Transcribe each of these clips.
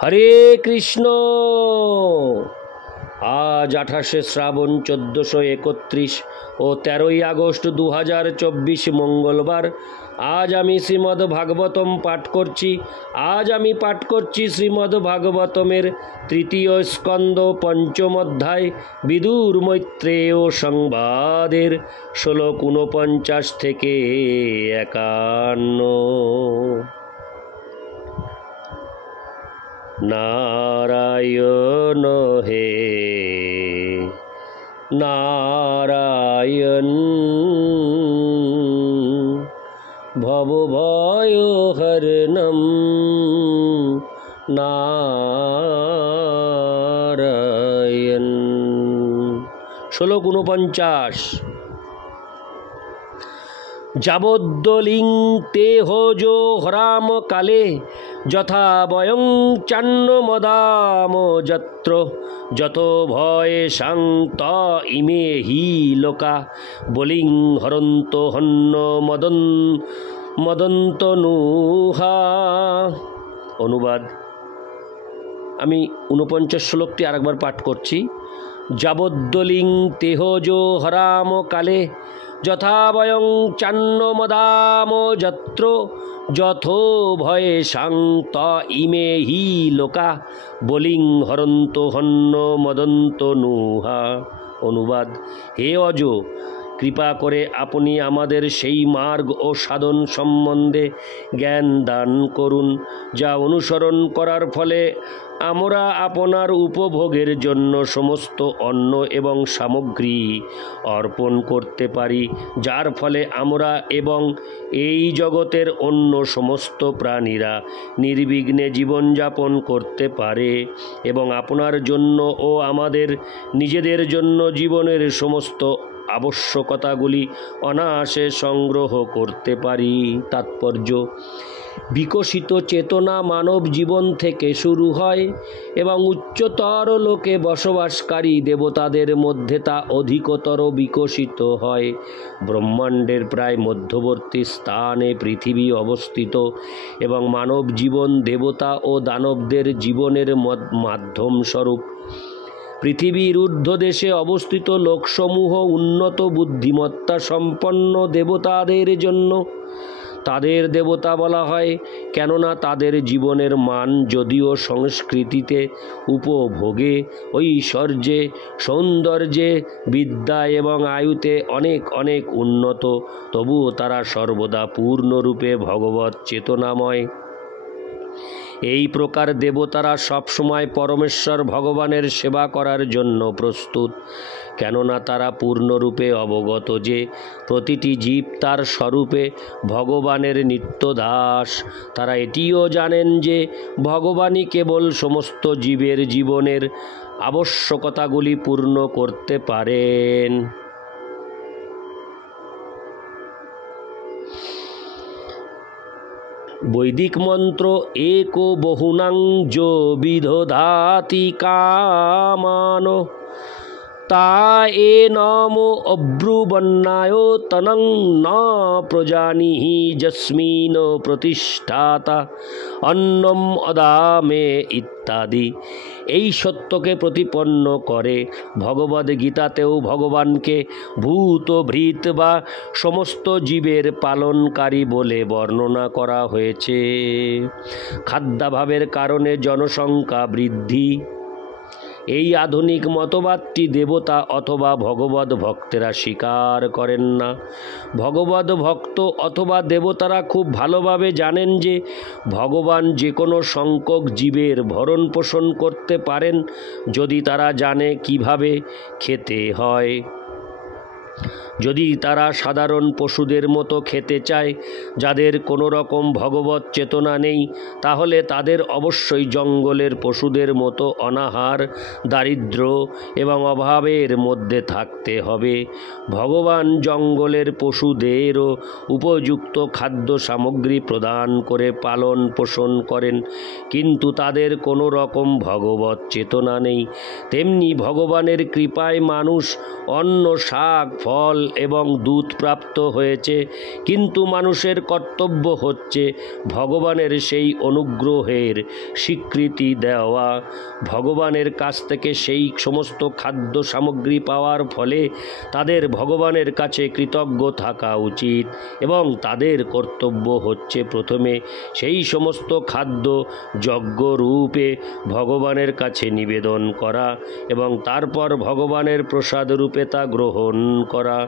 হরে কৃষ্ণ। আজ 28শে শ্রাবণ 1431 ও 13ই আগস্ট 2024 মঙ্গলবার। আজ আমি শ্রীমদ্ ভাগবতম পাঠ করছি। আজ আমি পাঠ করছি শ্রীমদ্ ভাগবতমের তৃতীয় স্কন্দ পঞ্চম অধ্যায় বিদুর মৈত্রেয় সংবাদের শ্লোক 49 থেকে 51। নারায়ণ হে নারায়ণ, ভবভয় হরণম নারায়ণ। শ্লোক 49। যাবদ্দলিং তেহজো হরাম কালে যথা বয়ং চান্ন মদাম যত্র যত ভয়ে শান্ত ইমে হি লোকা বলিং হরন্ত হন্য মদন্তনুহা। অনুবাদ। আমি 49 শ্লোকটি আরেকবার পাঠ করছি। যাবদ্দলিং তেহজো হরাম কালে যথা বয়ং চান্ন মদাম যত্র যথো ভয়ে শান্ত ইমে হি লোকা বলিং হরন্ত হন্য মদন্তনুহা। অনুবাদ। হে অজ, কৃপা করে আপনি আমাদের সেই মার্গ ও সাধন সম্বন্ধে জ্ঞান দান করুন, যা অনুসরণ করার ফলে আমরা আপনার উপভোগের জন্য সমস্ত অন্ন এবং সামগ্রী অর্পণ করতে পারি, যার ফলে আমরা এবং এই জগতের অন্য সমস্ত প্রাণীরা নির্বিঘ্নে জীবনযাপন করতে পারে এবং আপনার জন্য ও আমাদের নিজেদের জন্য জীবনের সমস্ত আবশ্যকতাগুলি অনায়াসে সংগ্রহ করতে পারি। তাৎপর্য: বিকশিত চেতনা মানব জীবন থেকে শুরু হয় এবং উচ্চতর লোকে বসবাসকারী দেবতাদের মধ্যে তা অধিকতর বিকশিত হয়। ব্রহ্মাণ্ডের প্রায় মধ্যবর্তী স্থানে পৃথিবী অবস্থিত এবং মানব জীবন দেবতা ও দানবদের জীবনের মাধ্যম স্বরূপ। পৃথিবীর ঊর্ধ্বদেশে অবস্থিত লোকসমূহ উন্নত বুদ্ধিমত্তা সম্পন্ন দেবতাদের জন্য তাদের দেবতা বলা হয়, কেননা তাদের জীবনের মান যদিও সংস্কৃতিতে, উপভোগে, ঐশ্বর্যে, সৌন্দর্যে, বিদ্যা এবং আয়ুতে অনেক অনেক উন্নত, তবুও তারা সর্বদা পূর্ণরূপে ভগবৎ চেতনাময়। এই প্রকার দেবতারা সবসময় পরমেশ্বর ভগবানের সেবা করার জন্য প্রস্তুত, কেননা তারা পূর্ণরূপে অবগত যে প্রতিটি জীব তার স্বরূপে ভগবানের নিত্য দাস। তারা এটিও জানেন যে ভগবানই কেবল সমস্ত জীবের জীবনের আবশ্যকতাগুলি পূর্ণ করতে পারেন। বৈদিক মন্ত্র একো বহুনাং যো বিদধাতি কামান তা এ নমো অব্রুবন্নায় তনং ন প্রজানিহি যস্মিন প্রতিষ্ঠাতা অন্নম অদামে ইত্যাদি। এই সত্যকে প্রতিপন্ন করে ভগবদ্গীতাতেও ভগবানকে ভূত ভৃত বা সমস্ত জীবের পালনকারী বলে বর্ণনা করা হয়েছে। খাদ্যাভাবের কারণে জনসংখ্যা বৃদ্ধি। এই আধুনিক মতবাদটি দেবতা অথবা ভগবদ ভক্তেরা স্বীকার করেন না। ভগবদ ভক্ত অথবা দেবতারা খুব ভালোভাবে জানেন যে ভগবান যে কোনো সংখ্যক জীবের ভরণ পোষণ করতে পারেন, যদি তারা জানে কিভাবে খেতে হয়। যদি তারা সাধারণ পশুদের মতো খেতে চায়, যাদের কোনো রকম ভগবৎ চেতনা নেই, তাহলে তাদের অবশ্যই জঙ্গলের পশুদের মতো অনাহার, দারিদ্র্য এবং অভাবের মধ্যে থাকতে হবে। ভগবান জঙ্গলের পশুদেরও উপযুক্ত খাদ্য সামগ্রী প্রদান করে পালন পোষণ করেন, কিন্তু তাদের কোনো রকম ভগবৎ চেতনা নেই। তেমনি ভগবানের কৃপায় মানুষ অন্ন, শাক, ফল এবং দূত প্রাপ্ত হয়েছে, কিন্তু মানুষের কর্তব্য হচ্ছে ভগবানের সেই অনুগ্রহের স্বীকৃতি দেওয়া। ভগবানের কাছ থেকে সেই সমস্ত খাদ্য সামগ্রী পাওয়ার ফলে তাদের ভগবানের কাছে কৃতজ্ঞ থাকা উচিত এবং তাদের কর্তব্য হচ্ছে প্রথমে সেই সমস্ত খাদ্য যজ্ঞরূপে ভগবানের কাছে নিবেদন করা এবং তারপর ভগবানের প্রসাদ রূপে তা গ্রহণ করা।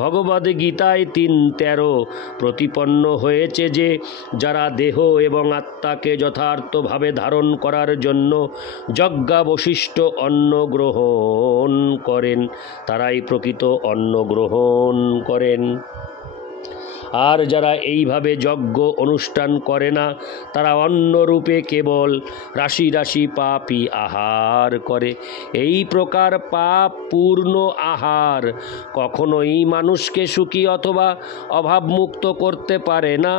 ভগবদ্ গীতায় 3:13 প্রতিপন্ন হয়েছে যে যারা দেহ এবং আত্মাকে যথার্থভাবে ধারণ করার জন্য যজ্ঞাবশিষ্ট অন্ন গ্রহণ করেন তারাই প্রকৃত অন্ন গ্রহণ করেন। আর যারা এইভাবে যজ্ঞ অনুষ্ঠান করে না তারা অন্যরূপে কেবল রাশি রাশি পাপই আহার করে। এই প্রকার পাপ পূর্ণ আহার কখনোই মানুষকে সুখী অথবা অভাবমুক্ত করতে পারে না।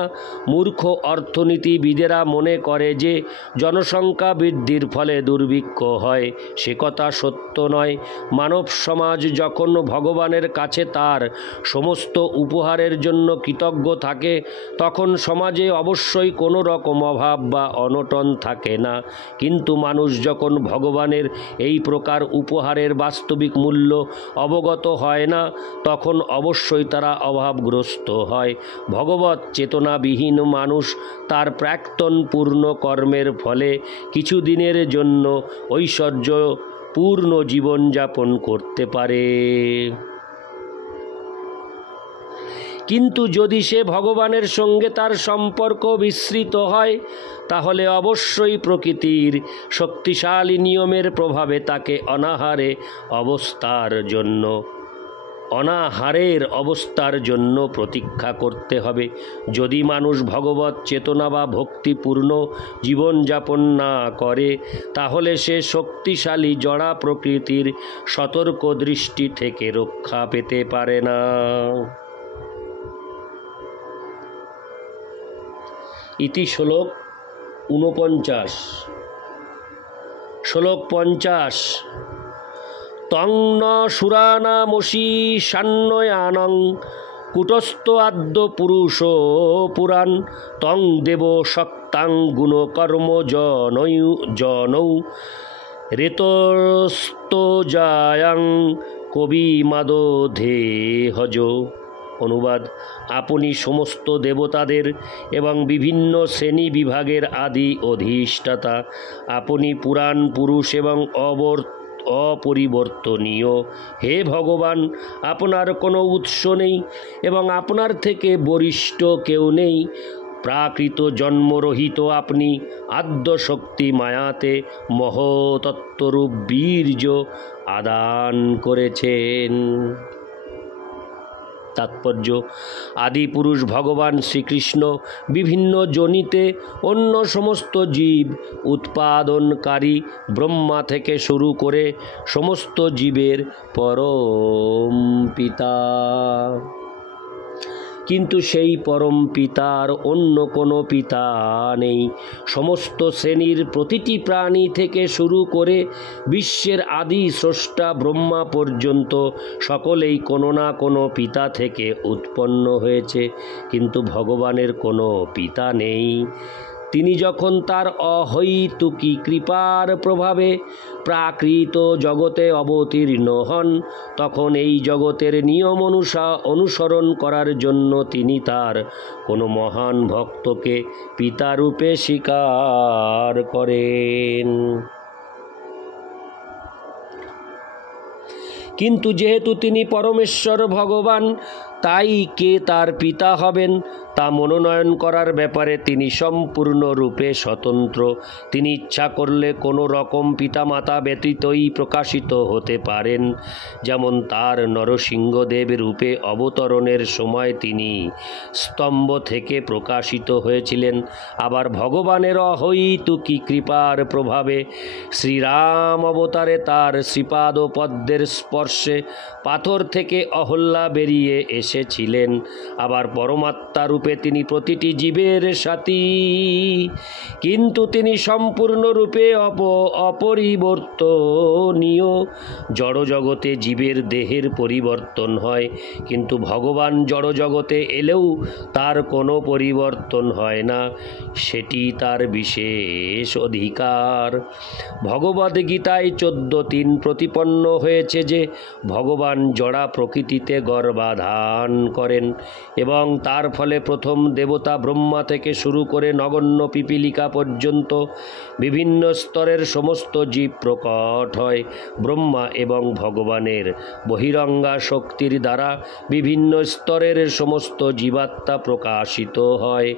মূর্খ অর্থনীতিবিদেরা মনে করে যে জনসংখ্যা বৃদ্ধির ফলে দুর্ভিক্ষ হয়, সে কথা সত্য নয়। মানব সমাজ যখন ভগবানের কাছে তার সমস্ত উপহারের জন্য কৃতজ্ঞ থাকে তখন সমাজে অবশ্যই কোনো রকম অভাব বা অনটন থাকে না। কিন্তু মানুষ যখন ভগবানের এই প্রকার উপহারের বাস্তবিক মূল্য অবগত হয় না তখন অবশ্যই তারা অভাবগ্রস্ত হয়। ভগবৎ চেতনাবিহীন মানুষ তার প্রাক্তন পূর্ণ কর্মের ফলে কিছুদিনের জন্য ঐশ্বর্যপূর্ণ জীবনযাপন করতে পারে, কিন্তু যদি সে ভগবানের সঙ্গে তার সম্পর্ক বিস্মৃত হয় তাহলে অবশ্যই প্রকৃতির শক্তিশালী নিয়মের প্রভাবে তাকে অনাহারের অবস্থার জন্য প্রতীক্ষা করতে হবে। যদি মানুষ ভগবৎ চেতনা বা ভক্তিপূর্ণ জীবনযাপন না করে তাহলে সে শক্তিশালী জড়া প্রকৃতির সতর্ক দৃষ্টি থেকে রক্ষা পেতে পারে না। ইতি শ্লোক 49। শ্লোক 50। তং ন সুরানামসি সান্নয়ানং কুটস্থ আদ্য পুরুষ পুরাণ তং দেব শক্তাং গুণকর্ম জনৌ রেতস্তজায়াং কবি মাদধে হজ। অনুবাদ: আপনি সমস্ত দেবতাদের এবং বিভিন্ন শ্রেণী বিভাগের আদি অধিষ্ঠাতা। আপনি পুরাণ পুরুষ এবং অপরিবর্তনীয়। হে ভগবান, আপনার কোনো উৎস নেই এবং আপনার থেকে বরিষ্ঠ কেউ নেই। প্রাকৃত জন্মরহিত আপনি আদ্যশক্তি মায়াতে মহতত্ত্বরূপ বীর্য আদান করেছেন। তাৎপর্য: আদিপুরুষ ভগবান শ্রীকৃষ্ণ বিভিন্ন যোনিতে অন্য সমস্ত জীব উৎপাদনকারী ব্রহ্মা থেকে শুরু করে সমস্ত জীবের পরম পিতা। কিন্তু সেই পরম পিতার অন্য কোনো পিতা নেই। সমস্ত শ্রেণীর প্রতিটি প্রাণী থেকে শুরু করে বিশ্বের আদি স্রষ্টা ব্রহ্মা পর্যন্ত সকলেই কোনো না কোনো পিতা থেকে উৎপন্ন হয়েছে, কিন্তু ভগবানের কোনো পিতা নেই। তিনি যখন তার অহৈতুকী কৃপার প্রভাবে প্রাকৃত জগতে অবতীর্ণ হন তখন এই জগতের নিয়ম অনুসরণ করার জন্য তিনি তার কোনো মহান ভক্তকে পিতারূপে স্বীকার করেন। কিন্তু যেহেতু তিনি পরমেশ্বর ভগবান, তাই কে তার পিতা হবেন তা মনোনয়ন করার ব্যাপারে তিনি সম্পূর্ণরূপে স্বতন্ত্র। তিনি ইচ্ছা করলে কোনো রকম পিতামাতা ব্যতীতই প্রকাশিত হতে পারেন। যেমন তার নরসিংহদেব রূপে অবতরণের সময় তিনি স্তম্ভ থেকে প্রকাশিত হয়েছিলেন। আবার ভগবানের অহৈতুকী কৃপার প্রভাবে শ্রীরাম অবতারে তার শ্রীপাদ পদ্মের স্পর্শে পাথর থেকে অহল্যা বেরিয়ে এসেছিলেন। আবার পরমাত্মা রূপে রূপে তিনি প্রতিটি জীবের সাথী, কিন্তু তিনি সম্পূর্ণরূপে অপরিবর্তনীয়। জড়জগতে জীবের দেহের পরিবর্তন হয়, কিন্তু ভগবান জড়জগতে এলেও তার কোনো পরিবর্তন হয় না, সেটি তার বিশেষ অধিকার। ভগবদ্গীতায় 14:3 প্রতিপন্ন হয়েছে যে ভগবান জড়া প্রকৃতিতে গর্ভাধান করেন এবং তার ফলে প্রথম দেবতা ব্রহ্মা থেকে শুরু করে নগণ্য পিপীলিকা পর্যন্ত বিভিন্ন স্তরের সমস্ত জীব প্রকট হয়। ব্রহ্মা এবং ভগবানের বহিরঙ্গা শক্তির দ্বারা বিভিন্ন স্তরের সমস্ত জীবাত্মা প্রকাশিত হয়,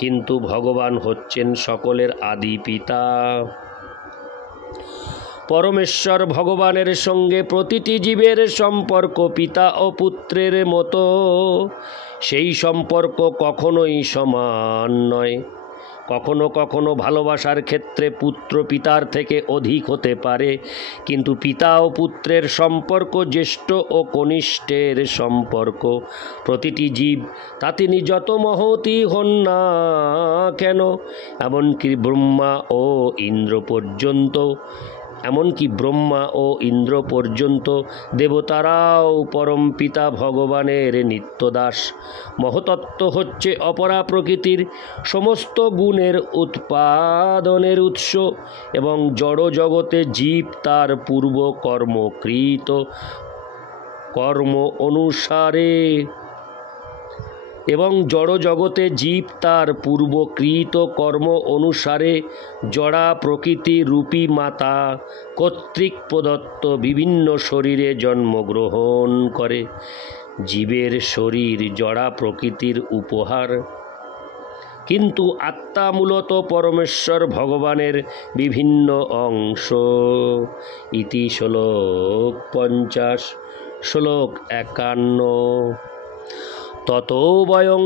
কিন্তু ভগবান হচ্ছেন সকলের আদি পিতা। পরমেশ্বর ভগবানের সঙ্গে প্রতিটি জীবের সম্পর্ক পিতা ও পুত্রের মতো। সেই সম্পর্ক কখনোই সমান নয়। কখনো কখনো ভালোবাসার ক্ষেত্রে পুত্র পিতার থেকে অধিক হতে পারে, কিন্তু পিতা ও পুত্রের সম্পর্ক জ্যেষ্ঠ ও কনিষ্ঠের সম্পর্ক। প্রতিটি জীব, তা তিনি যত মহতই হন না কেন, এমনকি ব্রহ্মা ও ইন্দ্র পর্যন্ত দেবতারাও পরম পিতা ভগবানের নিত্যদাস। মহতত্ত্ব হচ্ছে অপরা প্রকৃতির সমস্ত গুণের উৎপাদনের উৎস এবং জড় জগতে জীব তার পূর্বকৃত কর্ম অনুসারে জড়া প্রকৃতি রূপী মাতা কর্তৃক প্রদত্ত বিভিন্ন শরীরে জন্মগ্রহণ করে। জীবের শরীর জড়া প্রকৃতির উপহার, কিন্তু আত্মা মূলত পরমেশ্বর ভগবানের বিভিন্ন অংশ। ইতি শ্লোক 50। শ্লোক 51। ততো বয়ং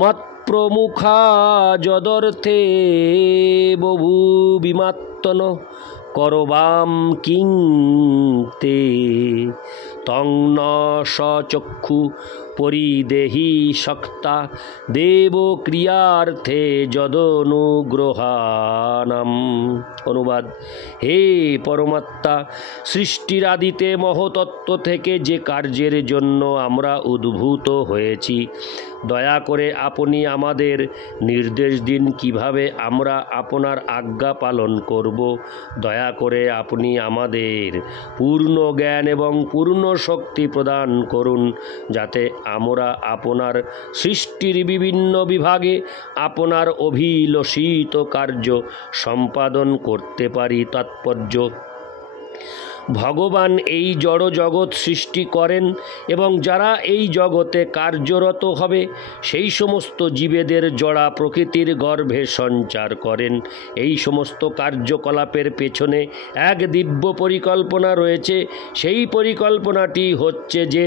মৎপ্রমুখা যদর্থে বভূবিমাত্মন করবাম কিং তে তং ন সচক্ষু পরিদেহি শক্তা দেব ক্রিয়ার্থে যদনুগ্রহানাম। অনুবাদ: হে পরমাত্মা, সৃষ্টির আদিতে মহতত্ত্ব থেকে যে কার্যের জন্য আমরা উদ্ভূত হয়েছি, দয়া করে আপনি আমাদের নির্দেশ দিন কিভাবে আমরা আপনার আজ্ঞা পালন করব। দয়া করে আপনি আমাদের পূর্ণ জ্ঞান এবং পূর্ণ শক্তি প্রদান করুন, যাতে আমরা আপনার সৃষ্টির বিভিন্ন বিভাগে আপনার অভিলষিত কার্য সম্পাদন করতে পারি। তাৎপর্য: ভগবান এই জড় জগৎ সৃষ্টি করেন এবং যারা এই জগতে কার্যরত হবে সেই সমস্ত জীবেদের জড়া প্রকৃতির গর্ভে সঞ্চার করেন। এই সমস্ত কার্যকলাপের পেছনে এক দিব্য পরিকল্পনা রয়েছে। সেই পরিকল্পনাটি হচ্ছে যে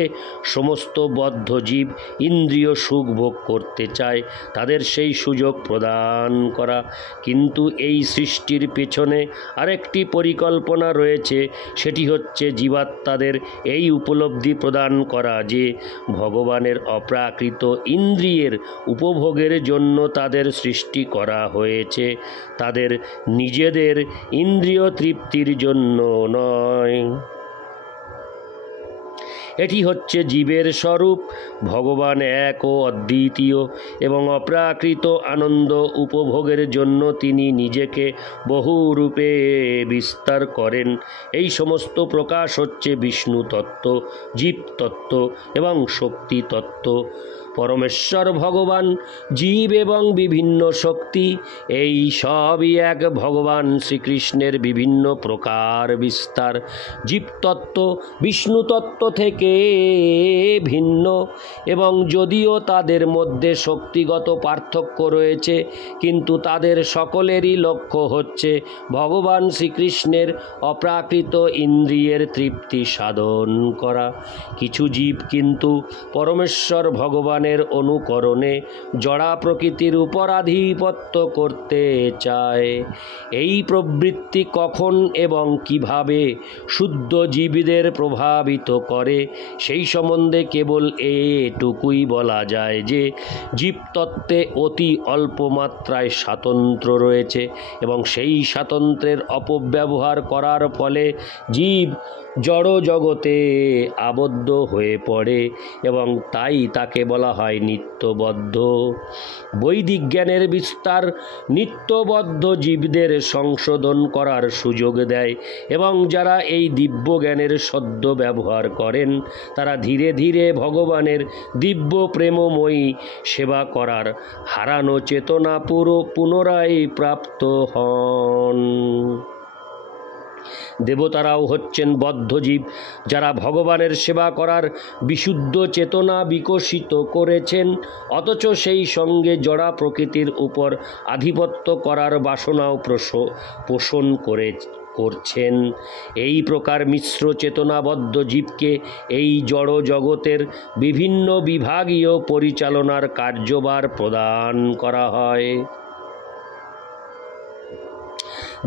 সমস্ত বদ্ধ জীব ইন্দ্রিয় সুখ ভোগ করতে চায়, তাদের সেই সুযোগ প্রদান করা। কিন্তু এই সৃষ্টির পেছনে আরেকটি পরিকল্পনা রয়েছে, সেটি হচ্ছে জীবাত্মাদের এই উপলব্ধি প্রদান করা যে ভগবানের অপ্রাকৃত ইন্দ্রিয়ের উপভোগের জন্য তাদের সৃষ্টি করা হয়েছে, তাদের নিজেদের ইন্দ্রিয় তৃপ্তির জন্য নয়। এটি হচ্ছে জীবের স্বরূপ। ভগবান এক ও অদ্বিতীয় এবং অপ্রাকৃত আনন্দ উপভোগের জন্য তিনি নিজেকে বহু রূপে বিস্তার করেন। এই সমস্ত প্রকাশ হচ্ছে বিষ্ণু তত্ত্ব, জীব তত্ত্ব এবং শক্তি তত্ত্ব। পরমেশ্বর ভগবান, জীব এবং বিভিন্ন শক্তি, এই সবই এক ভগবান শ্রীকৃষ্ণের বিভিন্ন প্রকার বিস্তার। জীবতত্ত্ব বিষ্ণু তত্ত্ব থেকে ভিন্ন এবং যদিও তাদের মধ্যে শক্তিগত পার্থক্য রয়েছে, কিন্তু তাদের সকলেরই লক্ষ্য হচ্ছে ভগবান শ্রীকৃষ্ণের অপ্রাকৃত ইন্দ্রিয়ের তৃপ্তি সাধন করা। কিছু জীব কিন্তু পরমেশ্বর ভগবানের ভগবানের অনুকরণে জড়া প্রকৃতির উপর আধিপত্য করতে চায়। এই প্রবৃত্তি কখন এবং কিভাবে শুদ্ধ জীবদের প্রভাবিত করে সেই সম্বন্ধে কেবল এটুকুই বলা যায় যে জীবতত্ত্বে অতি অল্প মাত্রায় স্বাতন্ত্র্য রয়েছে এবং সেই স্বাতন্ত্র্যের অপব্যবহার করার ফলে জীব জড় জগতে আবদ্ধ হয়ে পড়ে এবং তাই তাকে বলা হয় নিত্যবদ্ধ। বৈদিক জ্ঞানের বিস্তার নিত্যবদ্ধ জীবদের সংশোধন করার সুযোগ দেয় এবং যারা এই দিব্য জ্ঞানের সদ্য ব্যবহার করেন তারা ধীরে ধীরে ভগবানের দিব্য প্রেমময়ী সেবা করার হারানো চেতনা পুনরায় প্রাপ্ত হন। দেবতারাও হচ্ছেন বদ্ধজীব যারা ভগবানের সেবা করার বিশুদ্ধ চেতনা বিকশিত করেছেন, অথচ সেই সঙ্গে জড়া প্রকৃতির উপর আধিপত্য করার বাসনাও পোষণ করছেন। এই প্রকার মিশ্র চেতনাবদ্ধ জীবকে এই জড় জগতের বিভিন্ন বিভাগীয় পরিচালনার কার্যভার প্রদান করা হয়।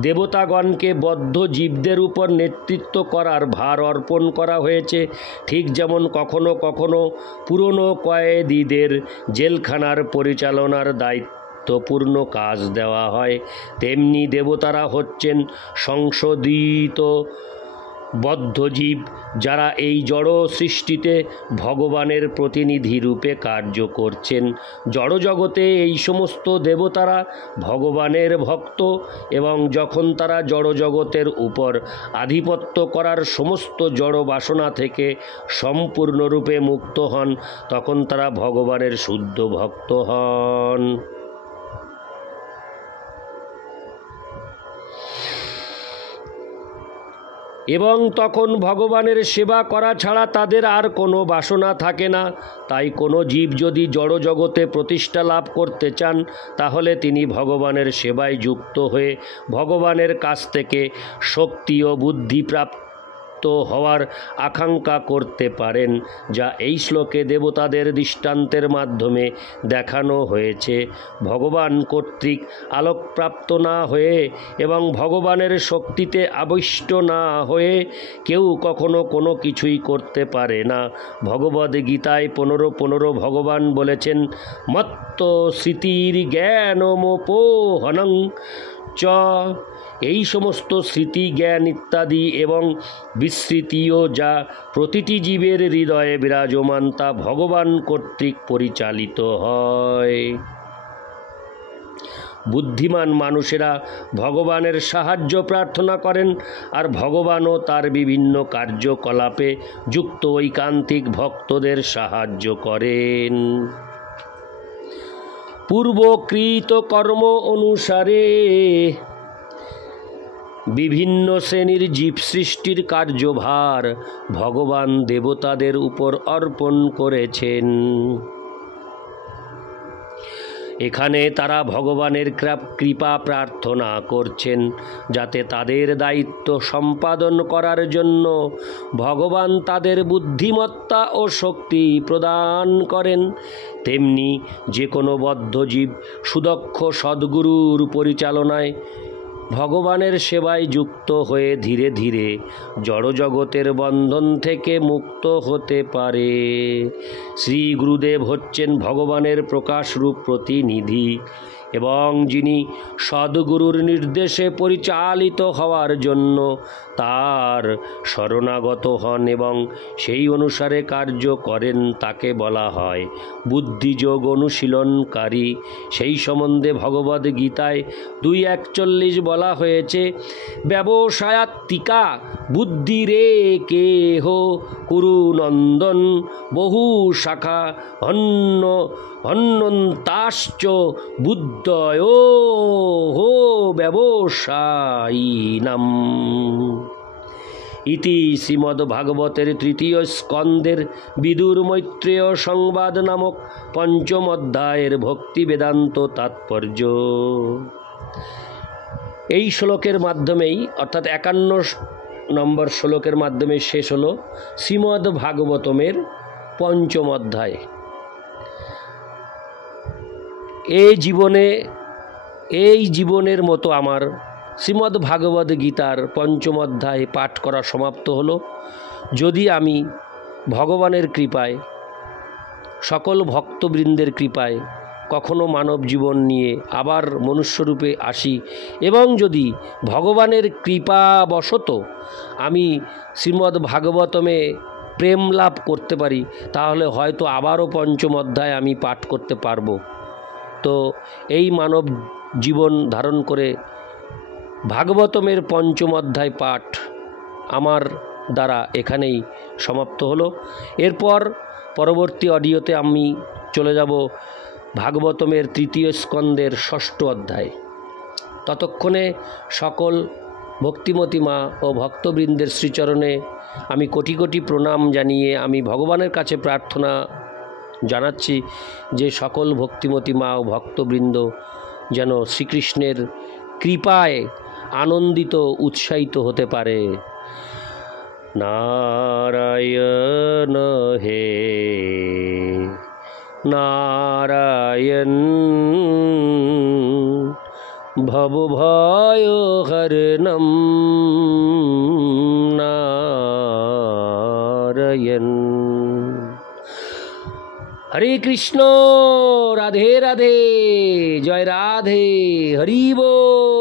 দেবতাগণকে বদ্ধ জীবদের উপর নেতৃত্ব করার ভার অর্পণ করা হয়েছে, ঠিক যেমন কখনো কখনো পুরনো কয়েদিদের জেলখানার পরিচালনার দায়িত্বপূর্ণ কাজ দেওয়া হয়, তেমনি দেবতারা হচ্ছেন সংশোধিত বদ্ধজীব যারা এই জড় সৃষ্টিতে ভগবানের প্রতিনিধি রূপে কার্য করছেন। জড়জগতে এই সমস্ত দেবতারা ভগবানের ভক্ত এবং যখন তারা জড়জগতের উপর আধিপত্য করার সমস্ত জড় বাসনা থেকে সম্পূর্ণরূপে মুক্ত হন তখন তারা ভগবানের শুদ্ধ ভক্ত হন। এবং তখন ভগবানের সেবা করা ছাড়া তাদের আর কোনো বাসনা থাকে না। তাই কোনো জীব যদি জড় জগতে প্রতিষ্ঠা লাভ করতে চান তাহলে তিনি ভগবানের সেবায় যুক্ত হয়ে ভগবানের কাছ থেকে শক্তি ও বুদ্ধি প্রাপ্ত হওয়ার আকাঙ্ক্ষা করতে পারেন, যা এই শ্লোকে দেবতাদের দৃষ্টান্তের মাধ্যমে দেখানো হয়েছে। ভগবান কর্তৃক আলোকপ্রাপ্ত না হয়ে এবং ভগবানের শক্তিতে আবিষ্ট না হয়ে কেউ কখনো কোনো কিছুই করতে পারে না। ভগবদ্গীতায় 15:15 ভগবান বলেছেন, মত্ত স্মৃতির জ্ঞানমোপহনং চ। এই সমস্ত স্মৃতি জ্ঞান ইত্যাদি এবং বিস্মৃতিও যা প্রতিটি জীবের হৃদয়ে বিরাজমান তা ভগবান কর্তৃক পরিচালিত হয়। বুদ্ধিমান মানুষেরা ভগবানের সাহায্য প্রার্থনা করেন আর ভগবানও তার বিভিন্ন কার্যকলাপে যুক্ত ঐকান্তিক ভক্তদের সাহায্য করেন। পূর্বকৃত কর্ম অনুসারে বিভিন্ন শ্রেণীর জীব সৃষ্টির কার্যভার ভগবান দেবতাদের উপর অর্পণ করেছেন। এখানে তারা ভগবানের কৃপা প্রার্থনা করছেন যাতে তাদের দায়িত্ব সম্পাদন করার জন্য ভগবান তাদের বুদ্ধিমত্তা ও শক্তি প্রদান করেন। তেমনি যে কোনো বদ্ধজীব সুদক্ষ সদ্গুরুর পরিচালনায় ভগবানের সেবায় যুক্ত হয়ে ধীরে ধীরে জড়জগতের বন্ধন থেকে মুক্ত হতে পারে। শ্রী গুরুদেব হচ্ছেন ভগবানের প্রকাশরূপ প্রতিনিধি এবং যিনি সদ্গুরুর নির্দেশে পরিচালিত হওয়ার জন্য তার শরণাগত হন এবং সেই অনুসারে কার্য করেন তাকে বলা হয় বুদ্ধিযোগ অনুশীলনকারী। সেই সম্বন্ধে ভগবদ্গীতায় 2:41 বলা হয়েছে, ব্যবসায়াত্মিকা বুদ্ধিরে কেহ কুরু নন্দন বহু শাখা হন্যন্তাশ্চ বুদ্ধয়ো ব্যবসায়িনাম। ইতি শ্রীমদ্ভাগবতের 3য় স্কন্দের বিদুর মৈত্রেয় সংবাদ নামক 5ম অধ্যায়ের ভক্তি বেদান্ত তাৎপর্য। এই শ্লোকের মাধ্যমেই অর্থাৎ 51 নম্বর শ্লোকের মাধ্যমে শেষ হলো শ্রীমদ্ভাগবতমের 5ম অধ্যায়। এই জীবনের মতো আমার শ্রীমদ্ ভাগবত গীতার পঞ্চম অধ্যায় পাঠ করা সমাপ্ত হলো। যদি আমি ভগবানের কৃপায়, সকল ভক্তবৃন্দের কৃপায় কখনো মানব জীবন নিয়ে আবার মনুষ্যরূপে আসি এবং যদি ভগবানের কৃপাবশত আমি শ্রীমদ্ ভাগবতমে প্রেম লাভ করতে পারি, তাহলে হয়তো আবারও পঞ্চম অধ্যায় আমি পাঠ করতে পারবো। তো এই মানব জীবন ধারণ করে ভাগবতমের পঞ্চম অধ্যায় পাঠ আমার দ্বারা এখানেই সমাপ্ত হলো। এরপর পরবর্তী অডিওতে আমি চলে যাব ভাগবতমের তৃতীয় স্কন্দের ষষ্ঠ অধ্যায়। ততক্ষণে সকল ভক্তিমতী মা ও ভক্তবৃন্দের শ্রীচরণে আমি কোটি কোটি প্রণাম জানিয়ে আমি ভগবানের কাছে প্রার্থনা জানাচ্ছি যে সকল ভক্তিমতী মা ও ভক্তবৃন্দ যেন শ্রীকৃষ্ণের কৃপায় আনন্দিত উৎসাহিত হতে পারে। নারায়ণ হে নারায়ণ ভবভয় হরণম নারায়ণ। হরে কৃষ্ণ, রাধে রাধে, জয় রাধে, হরি বল।